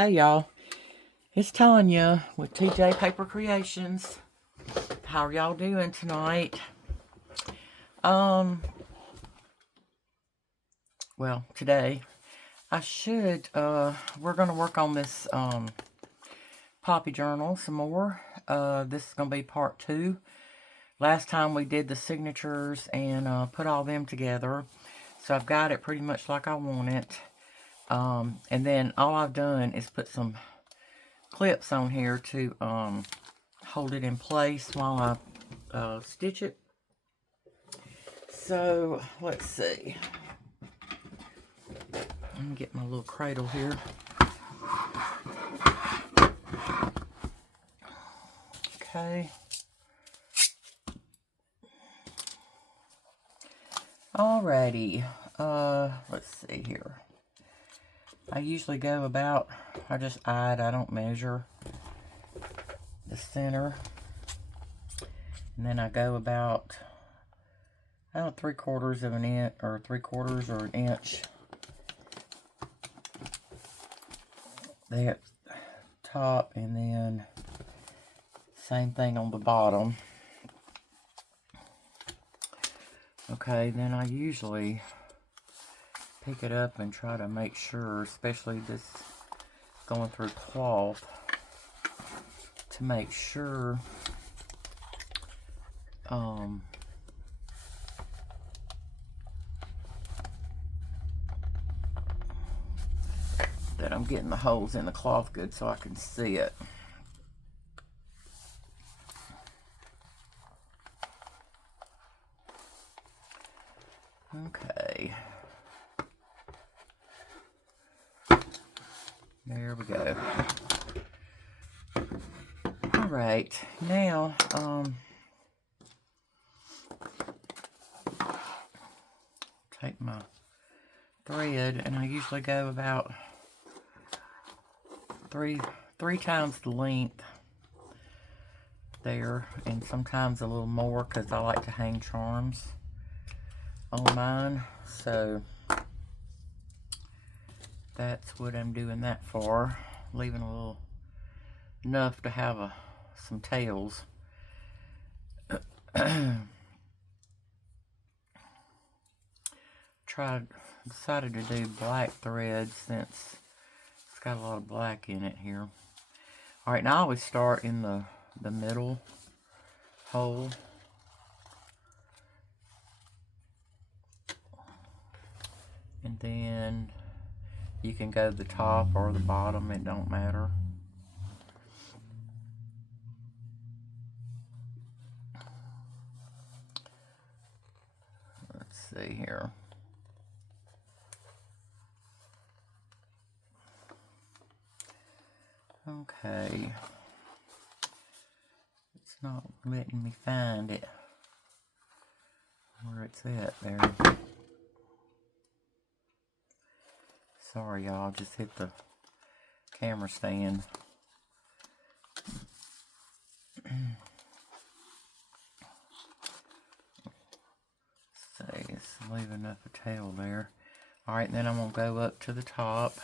Hey y'all, it's Tanya with TJ Paper Creations. How are y'all doing tonight? Well, today I should, we're gonna work on this, Poppy journal some more. This is gonna be part 2. Last time we did the signatures and, put all them together. So I've got it pretty much like I want it. And then all I've done is put some clips on here to hold it in place while I stitch it. So let's see. Let me get my little cradle here. Okay. Alrighty. Let's see here. I usually go about, I don't measure the center. And then I go about, 3/4 of an inch, or 3/4 or an inch. That top, and then same thing on the bottom. Okay, then I usually pick it up and try to make sure, especially this going through cloth, to make sure that I'm getting the holes in the cloth good so I can see it. Okay. There we go. Alright, now, take my thread, and I usually go about three times the length there, and sometimes a little more because I like to hang charms on mine. So that's what I'm doing that for, leaving a little enough to have some tails. Decided to do black thread since it's got a lot of black in it here. Alright, now I always start in the middle hole. And then you can go the top or the bottom, it don't matter. Let's see here. Okay. It's not letting me find it. Where it's at there. Sorry y'all, just hit the camera stand. See, it's leaving up a tail there. Alright, then I'm going to go up to the top.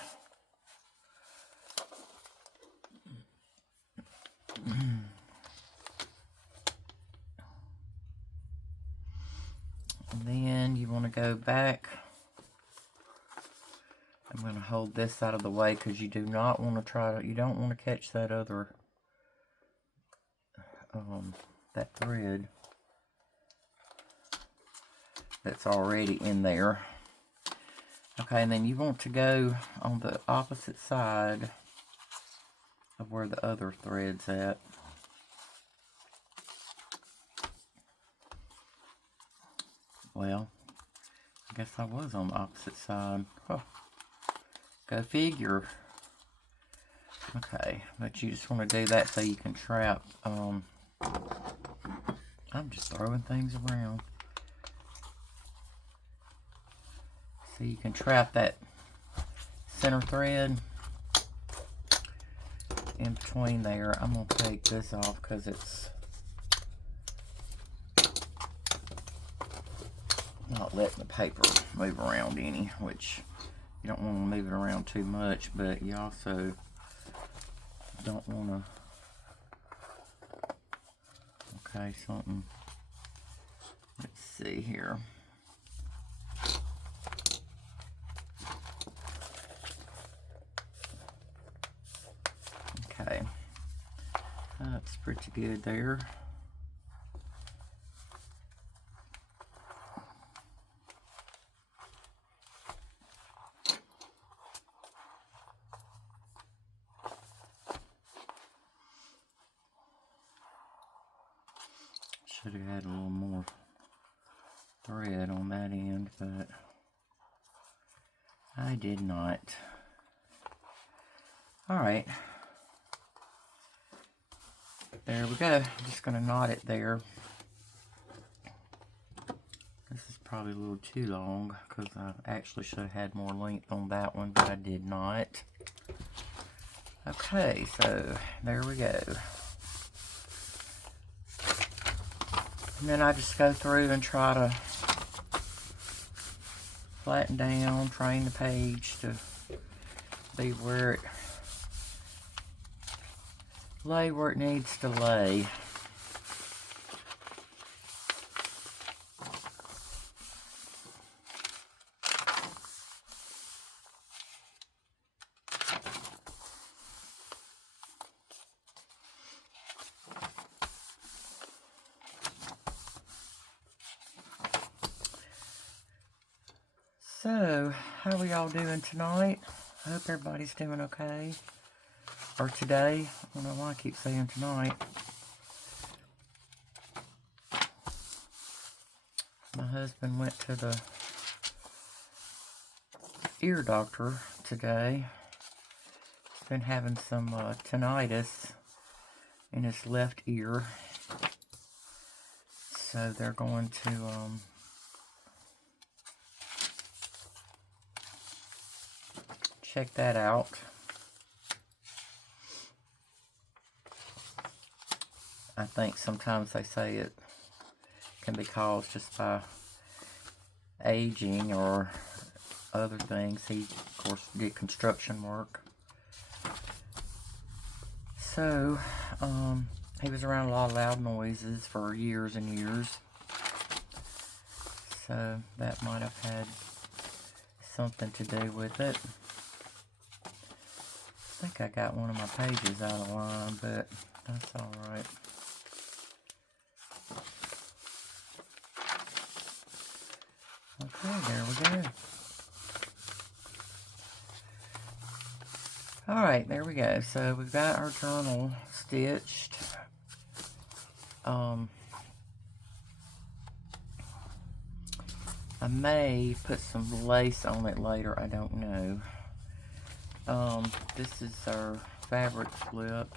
And then you want to go back. I'm going to hold this out of the way because you do not want to you don't want to catch that other, that thread that's already in there. Okay, and then you want to go on the opposite side of where the other thread's at. Well, I guess I was on the opposite side. Oh, go figure. Okay, but you just want to do that so you can trap. I'm just throwing things around. So you can trap that center thread in between there. I'm going to take this off because it's not letting the paper move around any, which you don't want to move it around too much, but you also don't want to. Okay, something. Let's see here. Okay, that's pretty good there. Should have had a little more thread on that end, but I did not. Alright. There we go. I'm just going to knot it there. This is probably a little too long because I actually should have had more length on that one, but I did not. Okay, so there we go. And then I just go through and try to flatten down, train the page to be where it lay where it needs to lay. So, how are y'all doing tonight? I hope everybody's doing okay. Or today. I don't know why I keep saying tonight. My husband went to the ear doctor today. He's been having some tinnitus in his left ear. So they're going to check that out. I think sometimes they say it can be caused just by aging or other things. He, of course, did construction work. So, he was around a lot of loud noises for years and years. So, that might have had something to do with it. I think I got one of my pages out of line, but that's alright. Okay, there we go. Alright, there we go. So we've got our journal stitched. I may put some lace on it later, I don't know. This is our fabric flip.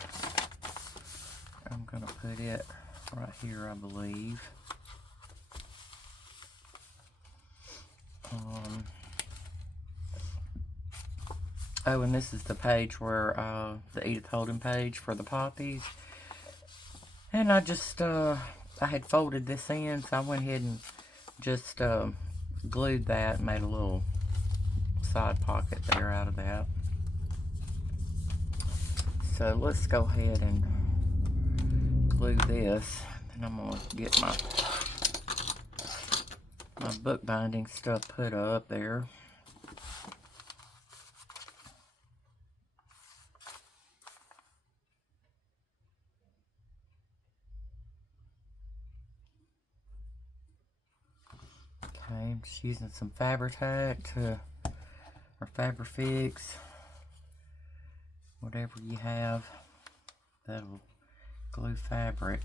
I'm going to put it right here, I believe. Oh, and this is the page where, the Edith Holden page for the Poppies. And I just, I had folded this in, so I went ahead and just, glued that and made a little side pocket there out of that. So let's go ahead and glue this. And I'm going to get my bookbinding stuff put up there. Okay, I'm just using some Fabri-Tac or Fabri-Fix, whatever you have that'll glue fabric.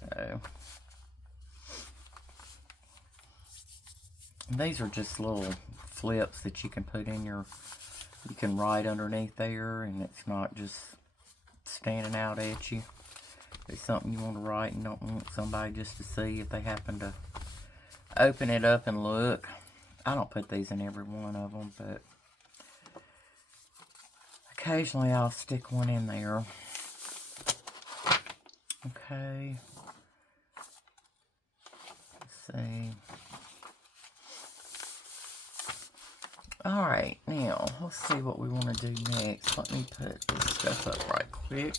So these are just little flips that you can put in your, you can write underneath there and it's not just standing out at you. If it's something you want to write and don't want somebody just to see if they happen to open it up and look. I don't put these in every one of them, but occasionally I'll stick one in there. Okay. see. Alright, now, let's see what we want to do next. Let me put this stuff up right quick.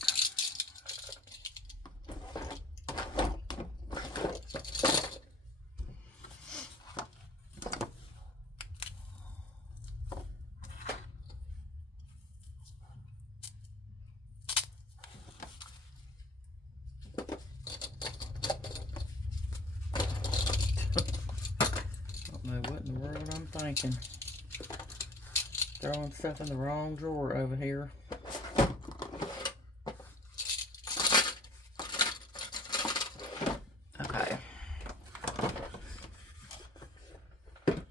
What in the world I'm thinking. Throwing stuff in the wrong drawer over here. Okay. Put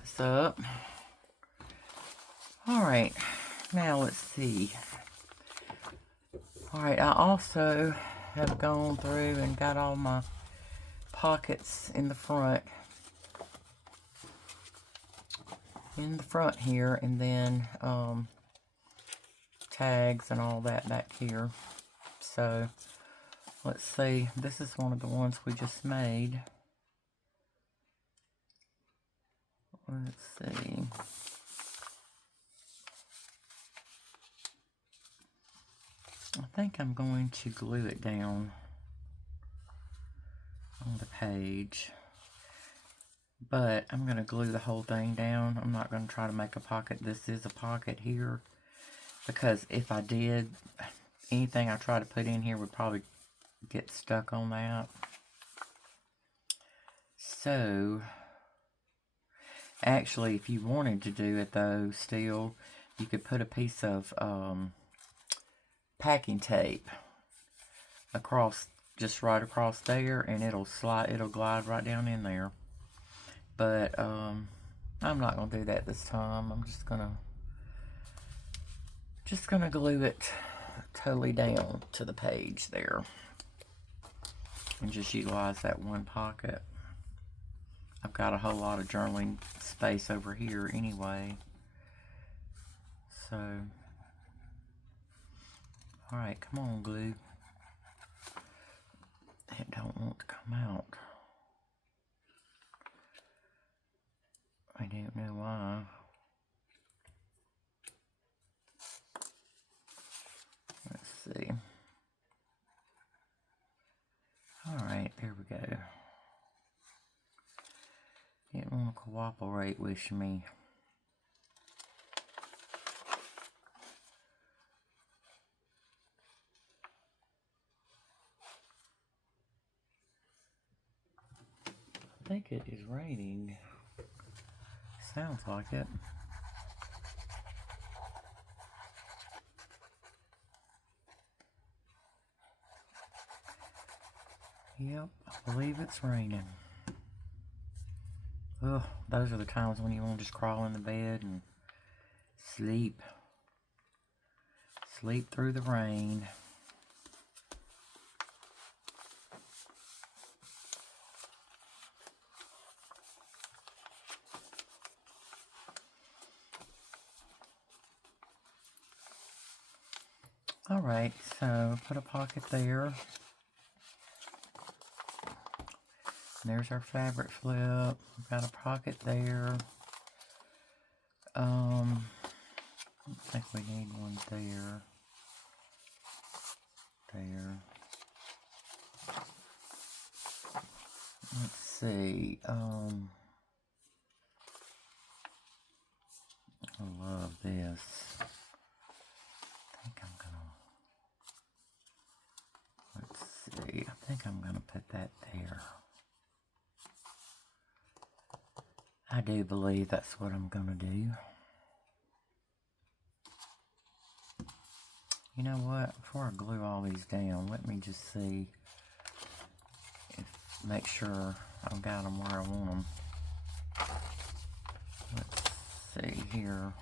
this up. Alright. Now let's see. Alright, I also have gone through and got all my pockets in the front here, and then tags and all that back here. So let's see, this is one of the ones we just made. Let's see. I think I'm going to glue it down on the page, but I'm going to glue the whole thing down. I'm not going to try to make a pocket. This is a pocket here, because if I did, anything I try to put in here would probably get stuck on that. So, actually, if you wanted to do it though, still, you could put a piece of packing tape across, just right across there, and it'll glide right down in there. But I'm not gonna do that this time. I'm just gonna glue it totally down to the page there, and just utilize that one pocket. I've got a whole lot of journaling space over here anyway, so alright, come on, glue. It don't want to come out. I don't know why. Let's see. Alright, there we go. It won't cooperate with me. I think it is raining. Sounds like it. Yep, I believe it's raining. Ugh, those are the times when you want to just crawl in the bed and sleep. Sleep through the rain. Alright, so put a pocket there. There's our fabric flip. We've got a pocket there. I think we need one there. There. Let's see. I love this. I think I'm gonna put that there. I do believe that's what I'm gonna do. You know what? Before I glue all these down, let me just see make sure I've got them where I want them. Let's see here.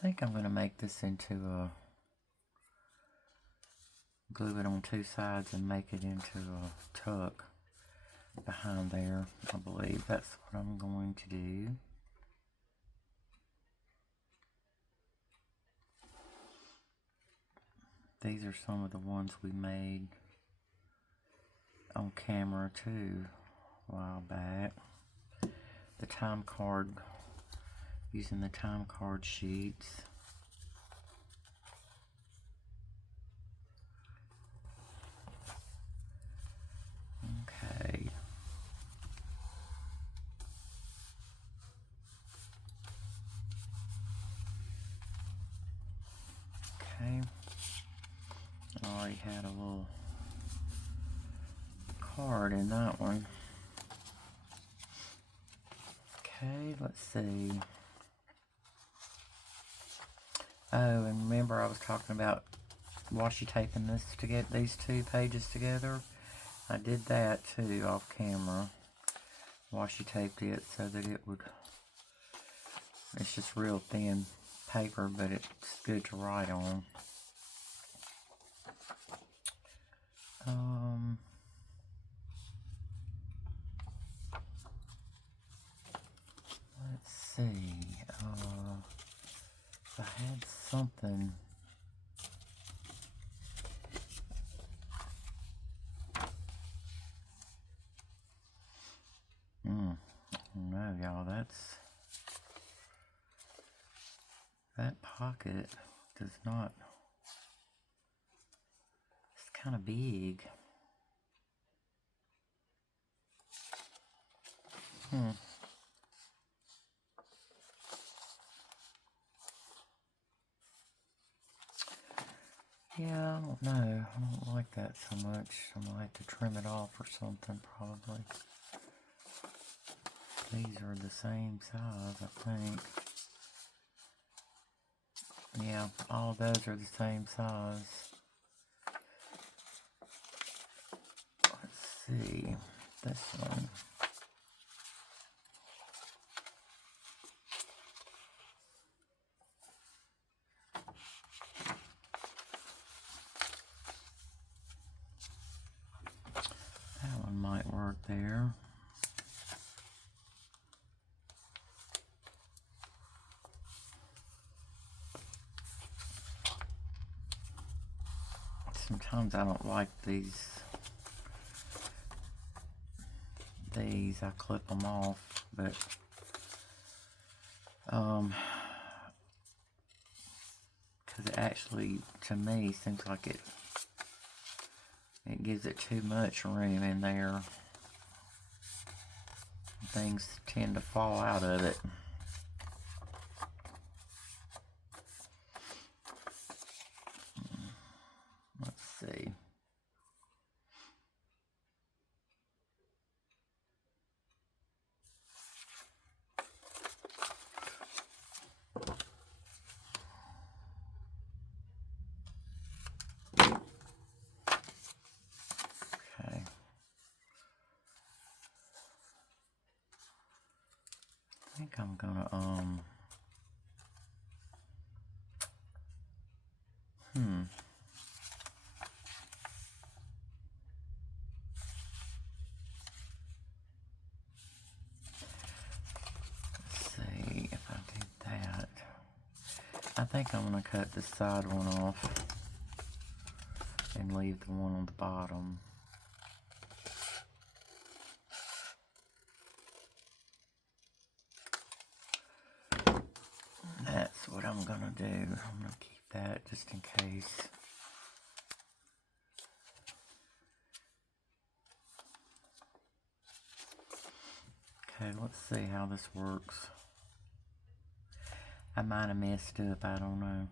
I think I'm going to make this into a, glue it on two sides and make it into a tuck behind there. I believe that's what I'm going to do. These are some of the ones we made on camera too a while back. The time card, using the time card sheets. Okay. Okay. I already had a little card in that one. Okay, let's see. Oh, and remember I was talking about washi taping this to get these two pages together. I did that too off camera. Washi taped it so that it would, it's just real thin paper, but it's good to write on. Let's see. If I had something. No, y'all, that pocket does not, it's kind of big. Yeah, I don't know. I don't like that so much. I'm gonna have to trim it off or something, probably. These are the same size, I think. Yeah, all of those are the same size. Let's see. This one. That one might work there. Sometimes I don't like these. I clip them off, but because it actually, to me, seems like it gives it too much room in there. Things tend to fall out of it. Let's see. Okay. I think I'm gonna let's see if I did that. I think I'm gonna cut the side one off and leave the one on the bottom. That's what I'm gonna do. I'm gonna keep that just in case. Okay, let's see how this works. I might have messed up, I don't know.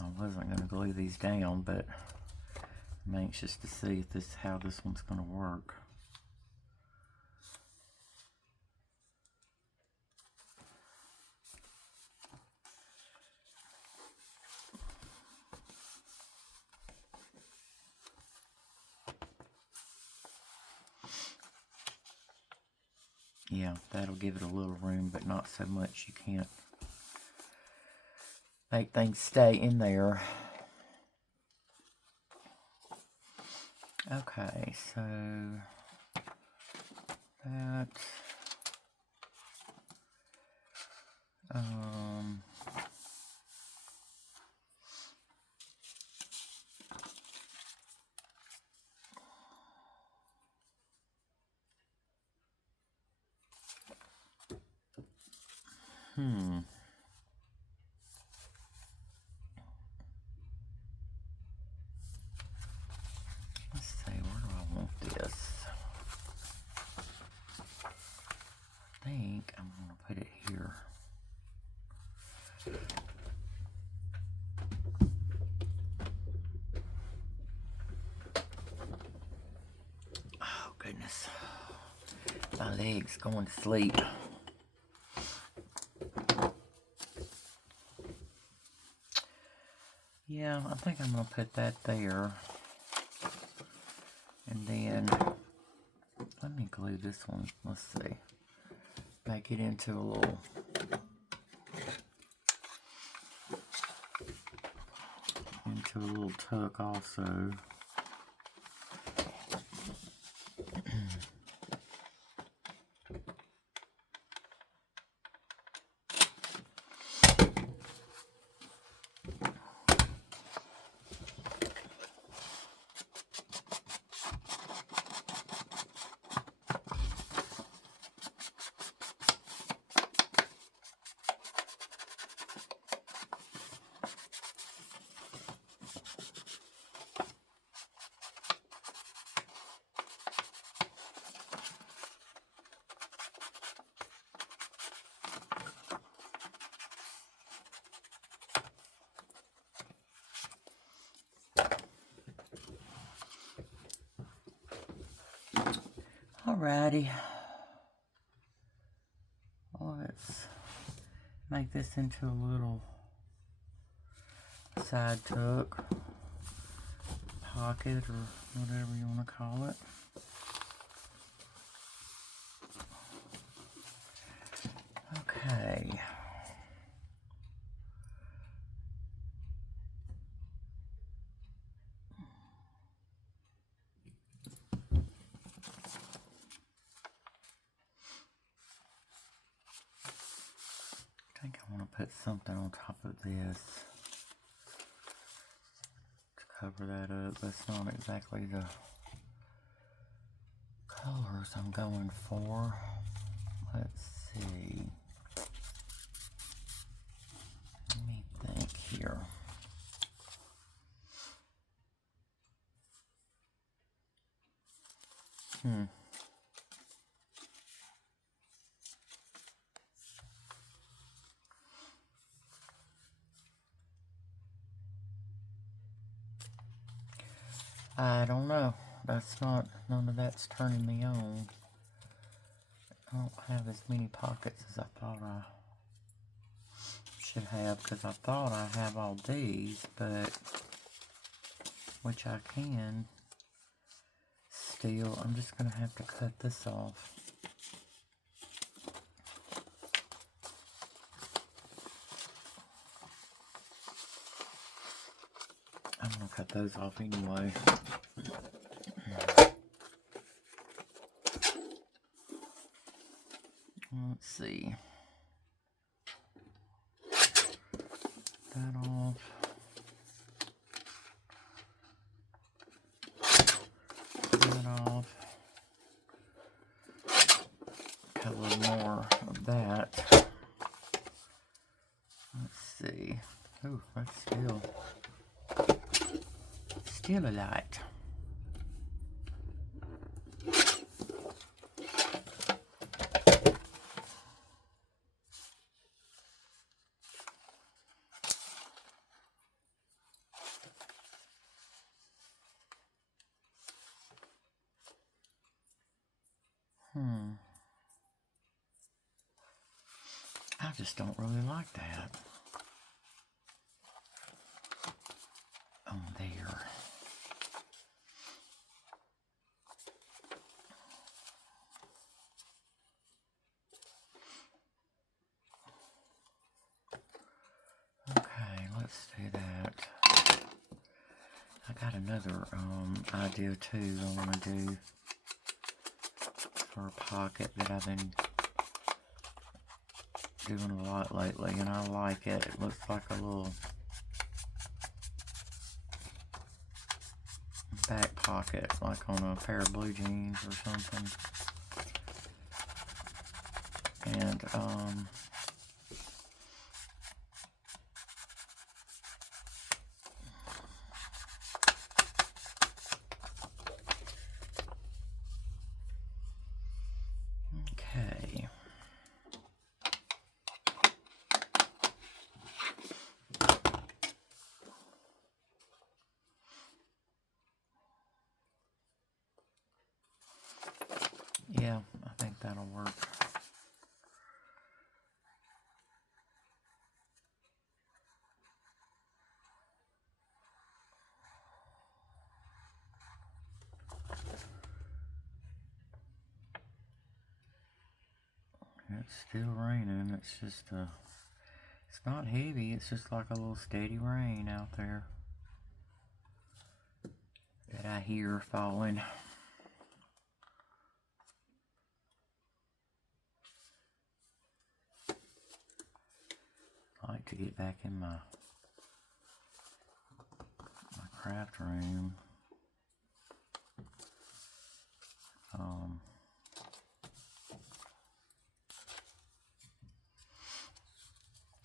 I wasn't going to glue these down, but I'm anxious to see if how this one's going to work. Yeah, that'll give it a little room, but not so much you can't make things stay in there. Okay, so that let's see, where do I want this? I think I'm going to put it here. Oh, goodness. My leg's going to sleep. Yeah, I think I'm going to put that there. And then, let me glue this one. Let's see. Make it into a little tuck also. Alrighty. Well, let's make this into a little side tuck, pocket, or whatever you want to call it. Okay. I think I want to put something on top of this to cover that up. That's not exactly the colors I'm going for. Let's see. Let me think here. I don't know. None of that's turning me on. I don't have as many pockets as I thought I should have, because I thought I have all these, but, which I can still. I'm just going to have to cut this off. I'm going to cut those off anyway. Let's see. That off. That off. Cut a little more of that. Let's see. Oh, that's still a lot. I just don't really like that. On there. got another idea too I want to do for a pocket that I've been doing a lot lately, and I like it. It looks like a little back pocket, like on a pair of blue jeans or something. And okay. Yeah, I think that'll work. It's still raining. It's just it's not heavy. It's just like a little steady rain out there that I hear falling. I like to get back in my craft room.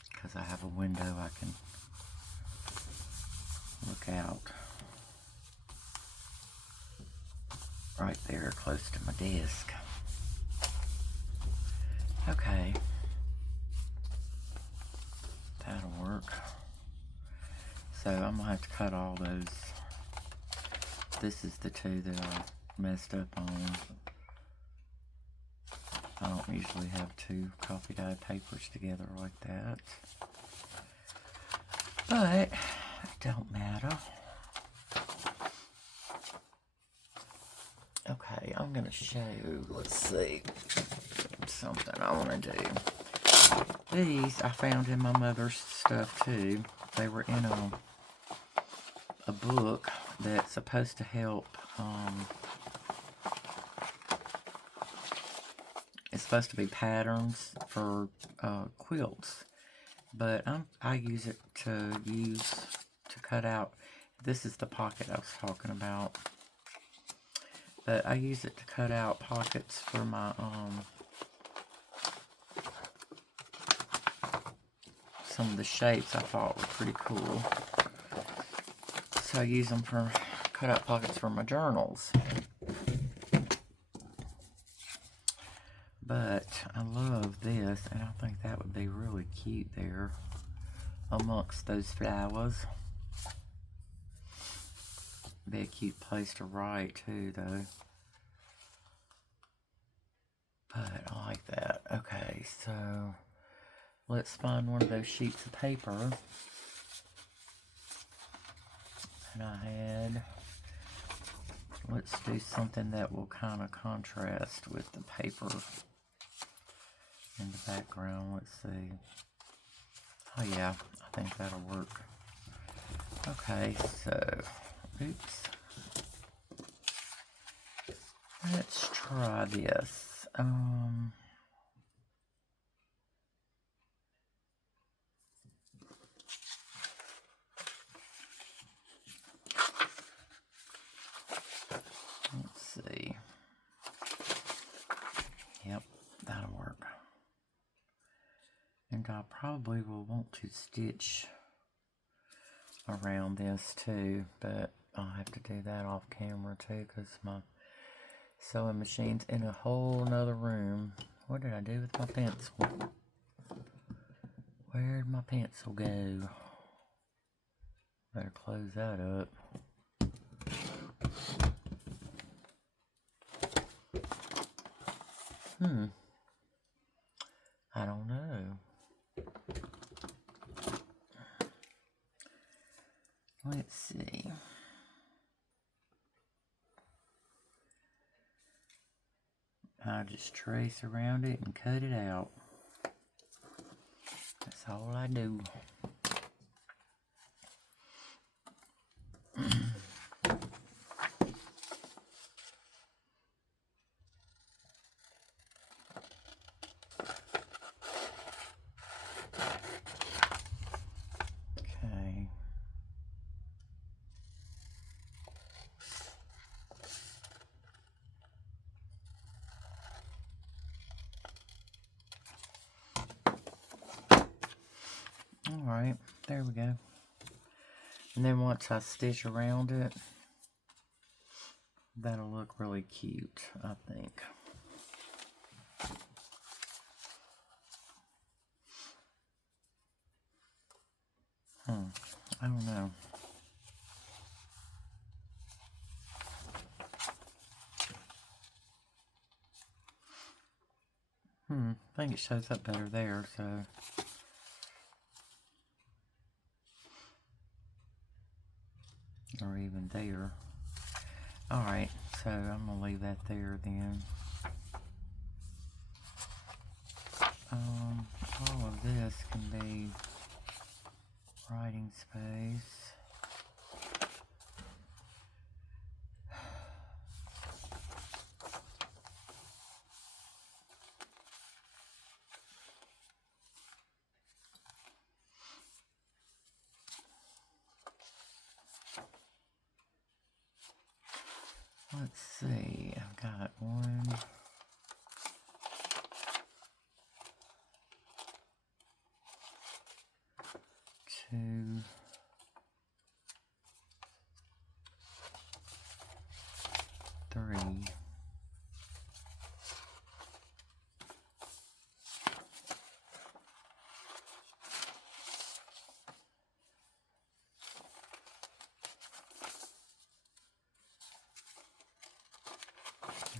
Because I have a window I can look out right there close to my desk. Okay, that'll work. So I'm gonna have to cut all those. This is the two that I messed up on. I don't usually have two coffee dyed papers together like that, but it don't matter. Okay, I'm gonna show, let's see, something I want to do. These I found in my mother's stuff too. They were in a book that's supposed to help. It's supposed to be patterns for quilts, but I use it to cut out. This is the pocket I was talking about, but I use it to cut out pockets for my some of the shapes I thought were pretty cool. So I use them for cut out pockets for my journals. But I love this, and I think that would be really cute there amongst those flowers. Be a cute place to write too, though. But I like that. Okay, so let's find one of those sheets of paper. And I had, let's do something that will kind of contrast with the paper in the background. Let's see. Oh yeah, I think that'll work. Okay, so, oops. Let's try this. Let's see. Yep, that'll work. And I probably will want to stitch around this too, but I'll have to do that off camera too, because my sewing machine's in a whole nother room. What did I do with my pencil? Where'd my pencil go? Better close that up. I don't know. Let's see. I just trace around it and cut it out. That's all I do. Alright, there we go. And then once I stitch around it, that'll look really cute, I think. I don't know. I think it shows up better there, so. Or even there. Alright, so I'm going to leave that there then. All of this can be writing space. Let's see, I've got 1, 2, 3.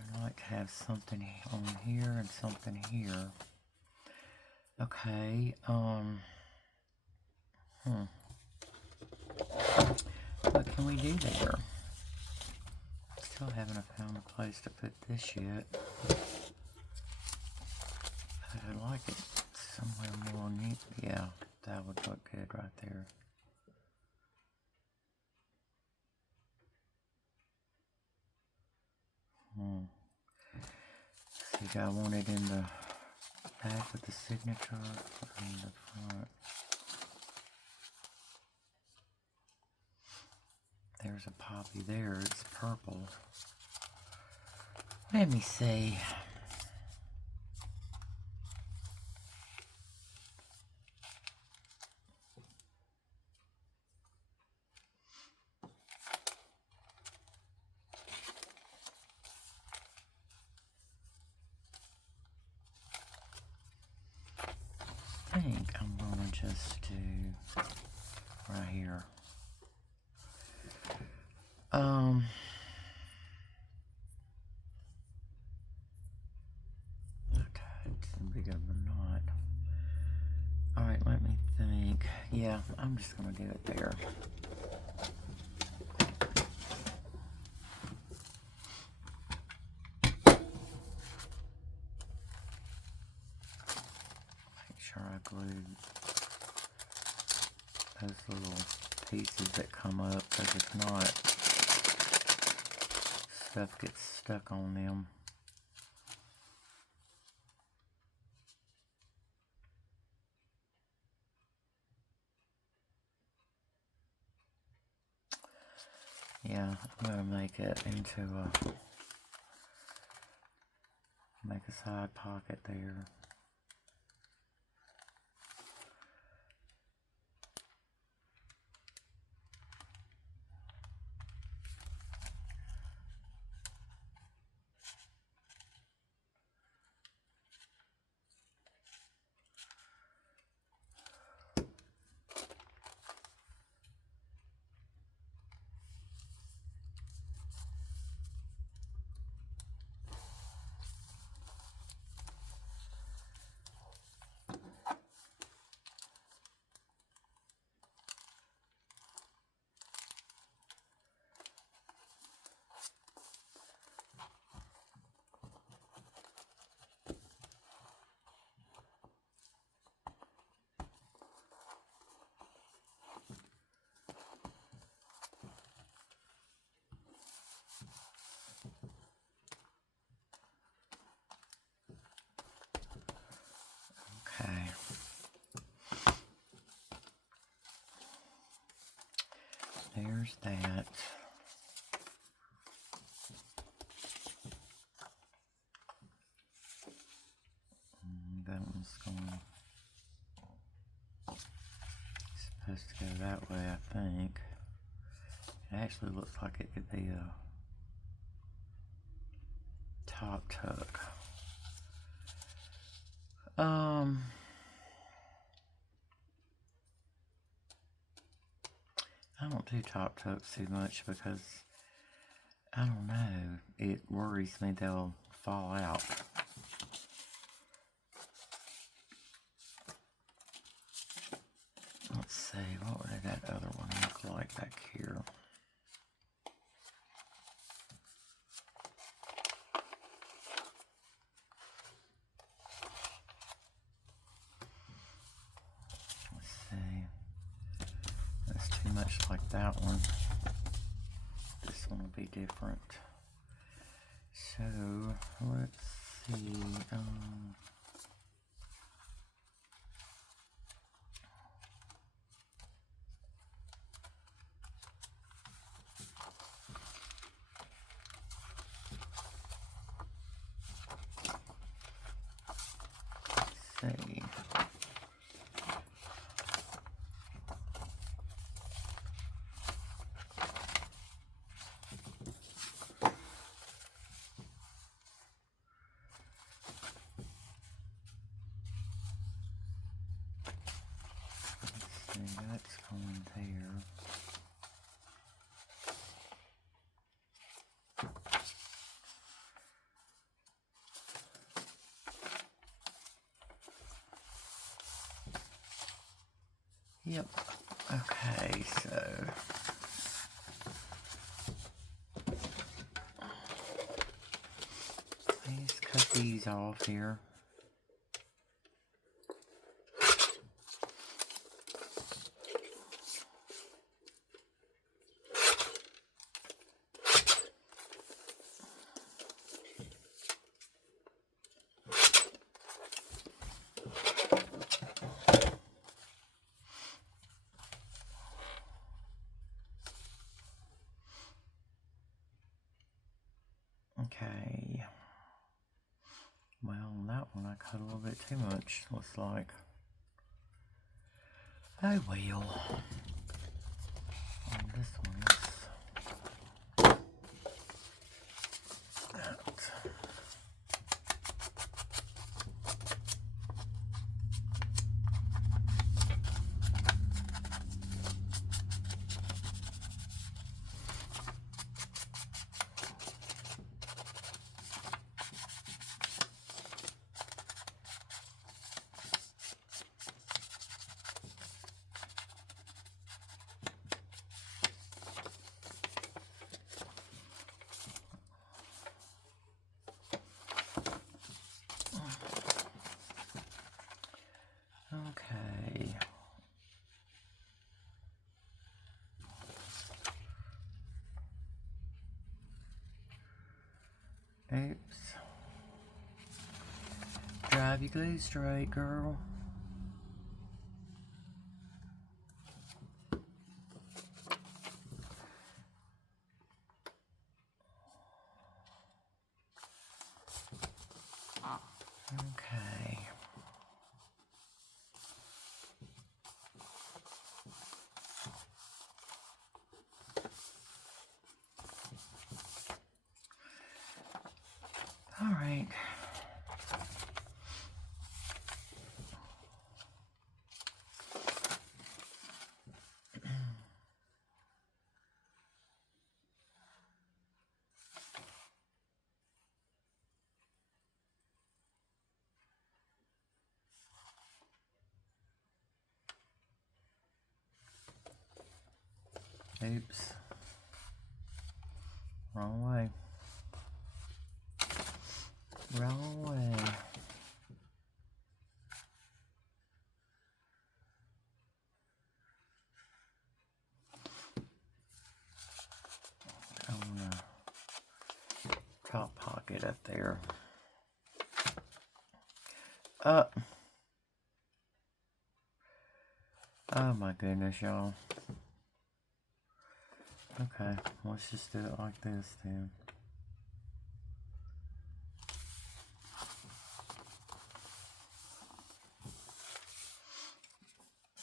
I'd like to have something on here and something here. Okay, what can we do there? Still haven't found a place to put this yet. But I'd like it somewhere more neat. Yeah, that would look good right there. See, do I want it in the back with the signature or in the front? There's a poppy there. It's purple. Let me see. I think I'm going to just do right here. Okay, it's big of a knot. Alright, let me think. Yeah, I'm just going to do it there. Make sure I glue those little pieces that come up, because if not, stuff gets stuck on them. Yeah, I'm going to make it into make a side pocket there. Okay. There's that. That one's going. supposed to go that way, I think. It actually looks like it could be a top tuck. I don't do top tucks too much because, I don't know, it worries me they'll fall out. Let's see, what would that other one look like back here? Let's see. That's too much like that one. This one will be different. So, let's see. See. That's going there. Yep. Okay, so let's cut these off here. Okay. Well, that one I cut a little bit too much, looks like. Oh well. And this one is that. Okay. Oops. Drive your glue straight, girl. Okay. All right. Oops. Wrong way. Wrong way. I want a top pocket up there. Up. Oh my goodness, y'all. Okay, let's just do it like this then.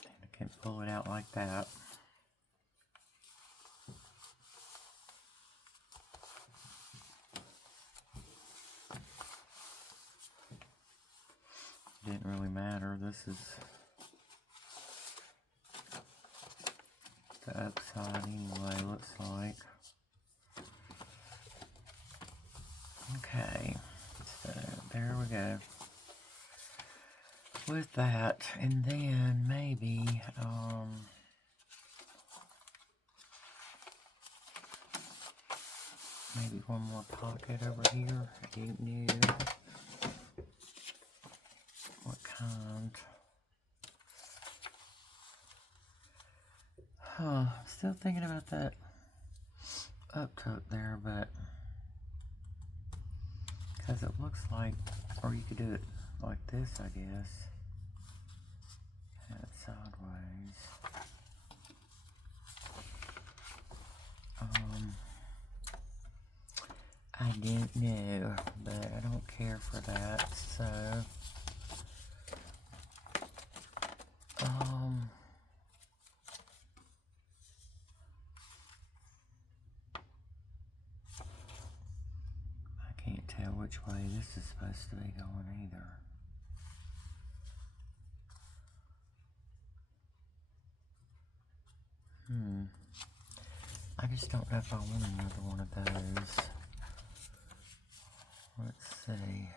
And can pull it out like that. Didn't really matter. This is the upside anyway, looks like. Okay, so there we go with that, and then maybe maybe one more pocket over here. I don't know what kind. Huh, still thinking about that up tuck there, but because it looks like, or you could do it like this, I guess. Have it sideways. I don't know, but I don't care for that, so I can't tell which way this is supposed to be going either. I just don't know if I want another one of those. Let's see.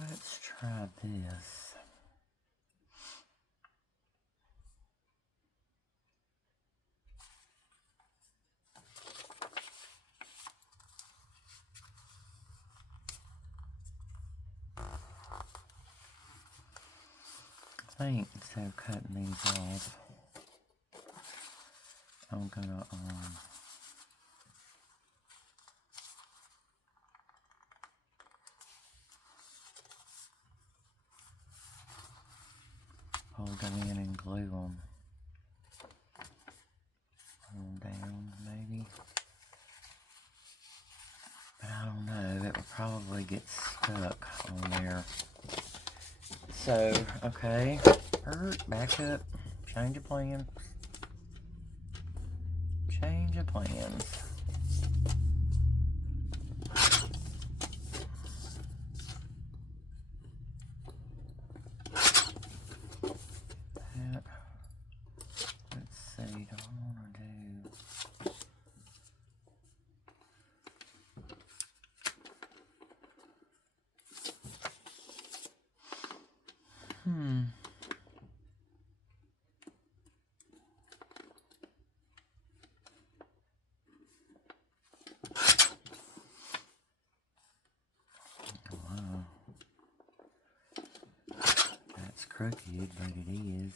Let's try this. I think instead of cutting these off, I'm gonna hold them in and glue them down, maybe. But I don't know, it would probably get stuck on there. So, okay, back up, change of plans. Change of plans. Let's see, do I want to do... Wow. That's crooked, but it is.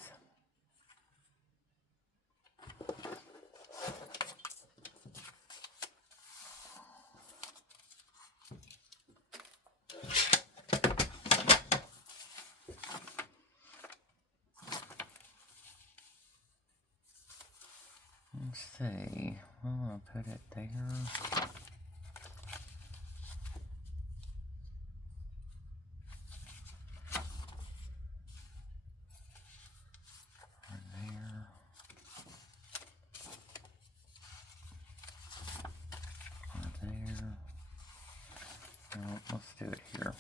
Let's see. I'm gonna put it there. Or there. Or there. No, let's do it here.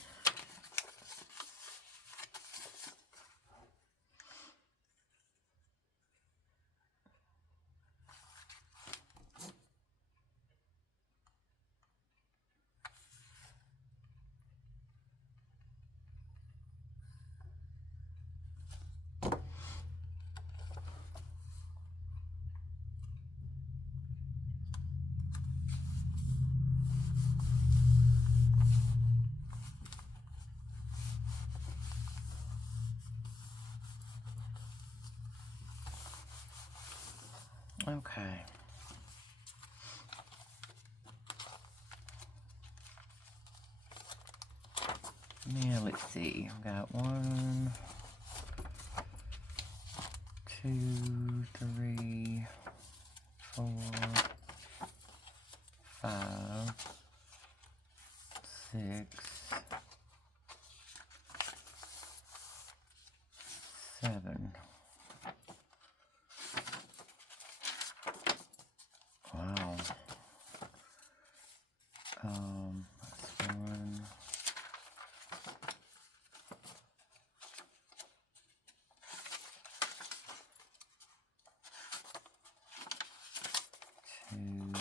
Okay. Now let's see. I've got 1, 2, 3, 4, 5, 6, 7. Wow. That's 1, 2,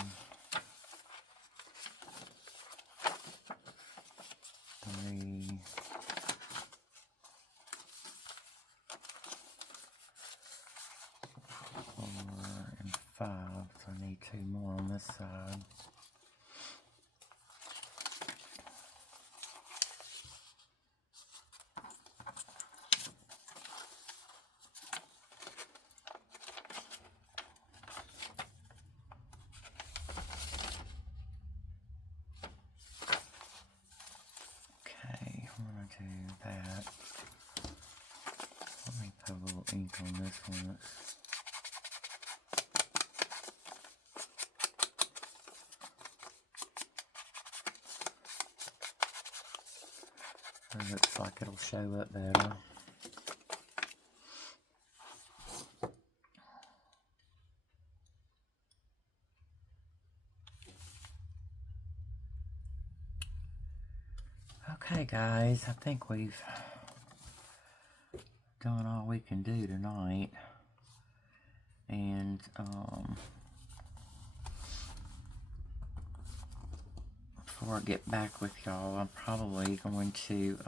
3, 4, and 5. So I need 2 more on this side. Okay, I'm gonna do that. Let me put a little ink on this one. It looks like it'll show up better. Okay guys, I think we've done all we can do tonight. And before I get back with y'all, I'm probably going to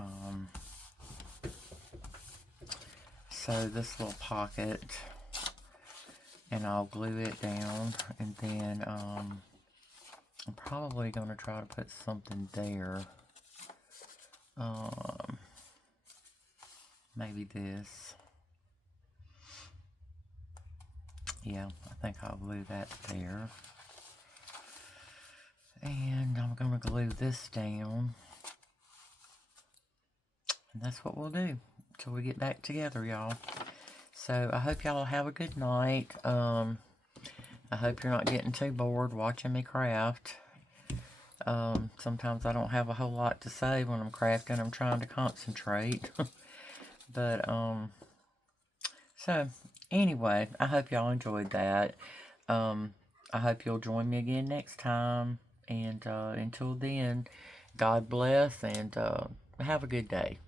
sew this little pocket, and I'll glue it down, and then I'm probably going to try to put something there. Maybe this. Yeah, I think I'll glue that there. And I'm going to glue this down. And that's what we'll do till we get back together, y'all. So I hope y'all have a good night. I hope you're not getting too bored watching me craft. Sometimes I don't have a whole lot to say when I'm crafting. I'm trying to concentrate. But, so, anyway, I hope y'all enjoyed that. I hope you'll join me again next time. And, until then, God bless and, have a good day.